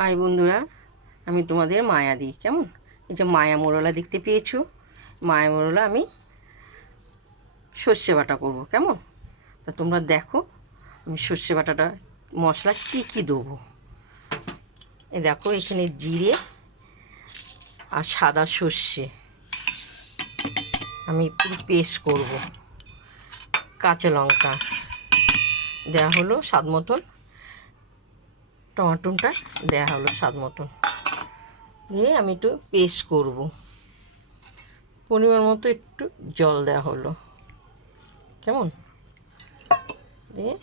High বন্ধুরা, আমি তোমাদের মায়াদি। কেমন? এই যে মায়া মোরলা দেখতে পেয়েছো, মায়া মোরলা আমি সর্ষে বাটা করবো। কেমন? তা তোমরা দেখো আমি সর্ষে বাটাটা মশলা কি কি দেবো। এই দেখো, এখানে জিরে আর সাদা সর্ষে আমি পুরো পেস্ট করবো। কাঁচা লঙ্কা দেওয়া হলো স্বাদ মতন, টমাটোটা দেওয়া হলো স্বাদ মতন, দিয়ে আমি একটু পেস্ট করব। পরিমাণ মতো একটু জল দেওয়া হলো। কেমন? দিয়ে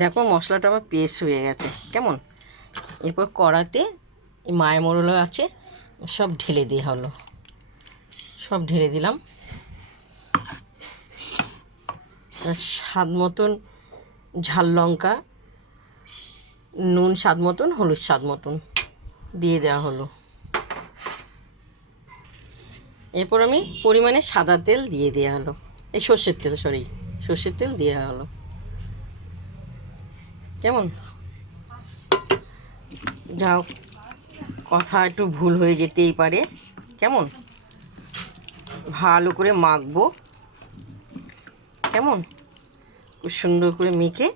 দেখো মশলাটা আমার পেস্ট হয়ে গেছে। কেমন? এরপর কড়াতে এই মায়া মোরলা আছে সব ঢেলে দেওয়া হলো, সব ঢেলে দিলাম। স্বাদ মতন ঝাল লঙ্কা, নুন স্বাদ মতন, হলুদ স্বাদ মতন দিয়ে দেওয়া হলো। এরপর আমি পরিমাণে সাদা তেল দিয়ে দেওয়া হলো, এই সর্ষের তেল, সর্ষের তেল দেওয়া হলো। কেমন? যাও, কথা একটু ভুল হয়ে যেতেই পারে। কেমন? ভালো করে মাখবো। কেমন? খুব সুন্দর করে মেখে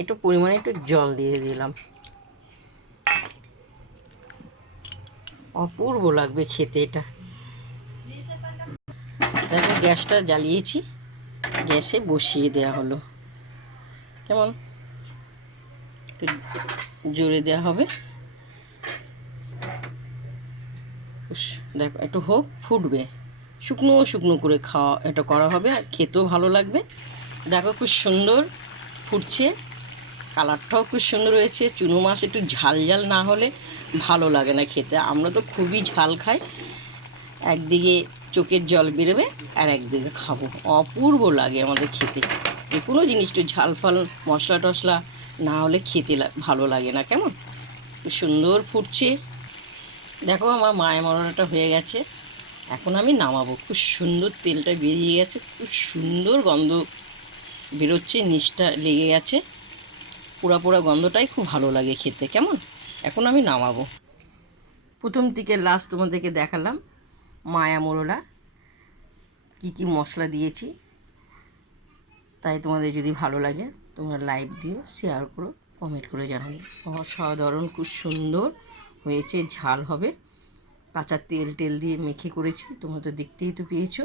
একটু পরিমাণে একটু জল দিয়ে দিলাম। অপূর্ব লাগবে খেতে এটা। দেখো গ্যাসটা জ্বালিয়েছি, গ্যাসে বসিয়ে দেওয়া হলো। কেমন? একটু জোরে দেওয়া হবে। দেখো একটু হোক, ফুটবে, শুকনো শুকনো করে খাওয়া এটা করা হবে, আর খেতেও ভালো লাগবে। দেখো খুব সুন্দর ফুটছে, কালারটাও খুব সুন্দর হয়েছে। চুনো মাছ একটু ঝাল ঝাল না হলে ভালো লাগে না খেতে। আমরা তো খুবই ঝাল খাই, একদিকে চোখের জল বেরোবে আর একদিকে খাবো। অপূর্ব লাগে আমাদের খেতে। যে কোনো জিনিস একটু ঝাল ফাল মশলা টশলা না হলে খেতে ভালো লাগে না। কেমন? খুব সুন্দর ফুটছে। দেখো আমার মায়া মরলাটা হয়ে গেছে, এখন আমি নামাবো। খুব সুন্দর তেলটা বেরিয়ে গেছে, খুব সুন্দর গন্ধ বেরোচ্ছে, নিচটা লেগে গেছে, পোড়া পোড়া গন্ধটাই খুব ভালো লাগে খেতে। কেমন? এখন আমি নামাবো। প্রথম থেকে লাস্ট তোমাদেরকে দেখালাম মায়া মোরলা কী কী মশলা দিয়েছি। তাই তোমাদের যদি ভালো লাগে তোমরা লাইক দিও, শেয়ার করো, কমেন্ট করে জানাবে। অসাধারণ খুব সুন্দর হয়েছে, ঝাল হবে। কাঁচা তেল টেল দিয়ে মেখে করেছি, তোমরা তো দেখতেই তো পেয়েছো।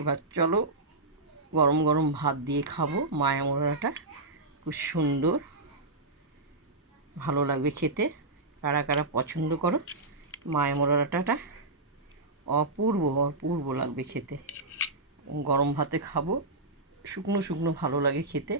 এবার চলো গরম গরম ভাত দিয়ে খাবো মায়া মোরলাটা। খুব সুন্দর, ভালো লাগবে খেতে। কারা কারা পছন্দ করো মায়া মোরলাটা, অপূর্ব অপূর্ব লাগবে খেতে। গরম ভাতে খাবো, শুকনো শুকনো ভালো লাগে খেতে।